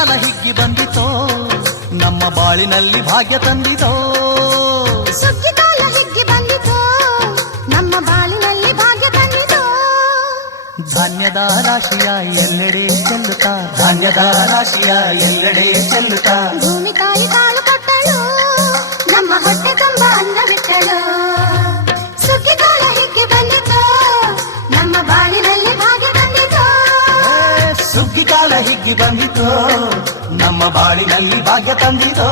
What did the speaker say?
ಕಾಲ ಹಿಗ್ಗಿ ಬಂದಿತೋ ನಮ್ಮ ಬಾಳಿನಲ್ಲಿ ಭಾಗ್ಯ ತಂದಿತೋ. ಸುಗ್ಗಿ ಕಾಲ ಹಿಗ್ಗಿ ಬಂದಿತೋ ನಮ್ಮ ಬಾಳಿನಲ್ಲಿ ಭಾಗ್ಯ ತಂದಿತೋ. ಧಾನ್ಯದ ರಾಶಿಯ ಎಲ್ಲೆಡೆ ಚೆಲ್ಲುತ್ತಾ ಧಾನ್ಯದ ರಾಶಿಯ ಎಲ್ಲೆಡೆ ಚೆಲ್ಲುತ್ತಾ. ಭೂಮಿ ತಾಯಿ ಕಾಲು ಕೊಟ್ಟಳು ನಮ್ಮ ಹೊಟ್ಟೆ ತುಂಬ ಅನ್ನವಿಟ್ಟಳು ಸುಗ್ಗಿ ಕಾಲ ಹಿಗ್ಗಿ ಬಂದಿತೋ ನಮ್ಮ ಬಾಳಿನಲ್ಲಿ ಭಾಗ್ಯ ಹಿಗ್ಗಿ ಬಂದಿತೋ ನಮ್ಮ ಬಾಳಿನಲ್ಲಿ ಭಾಗ್ಯ ತಂದಿತೋ.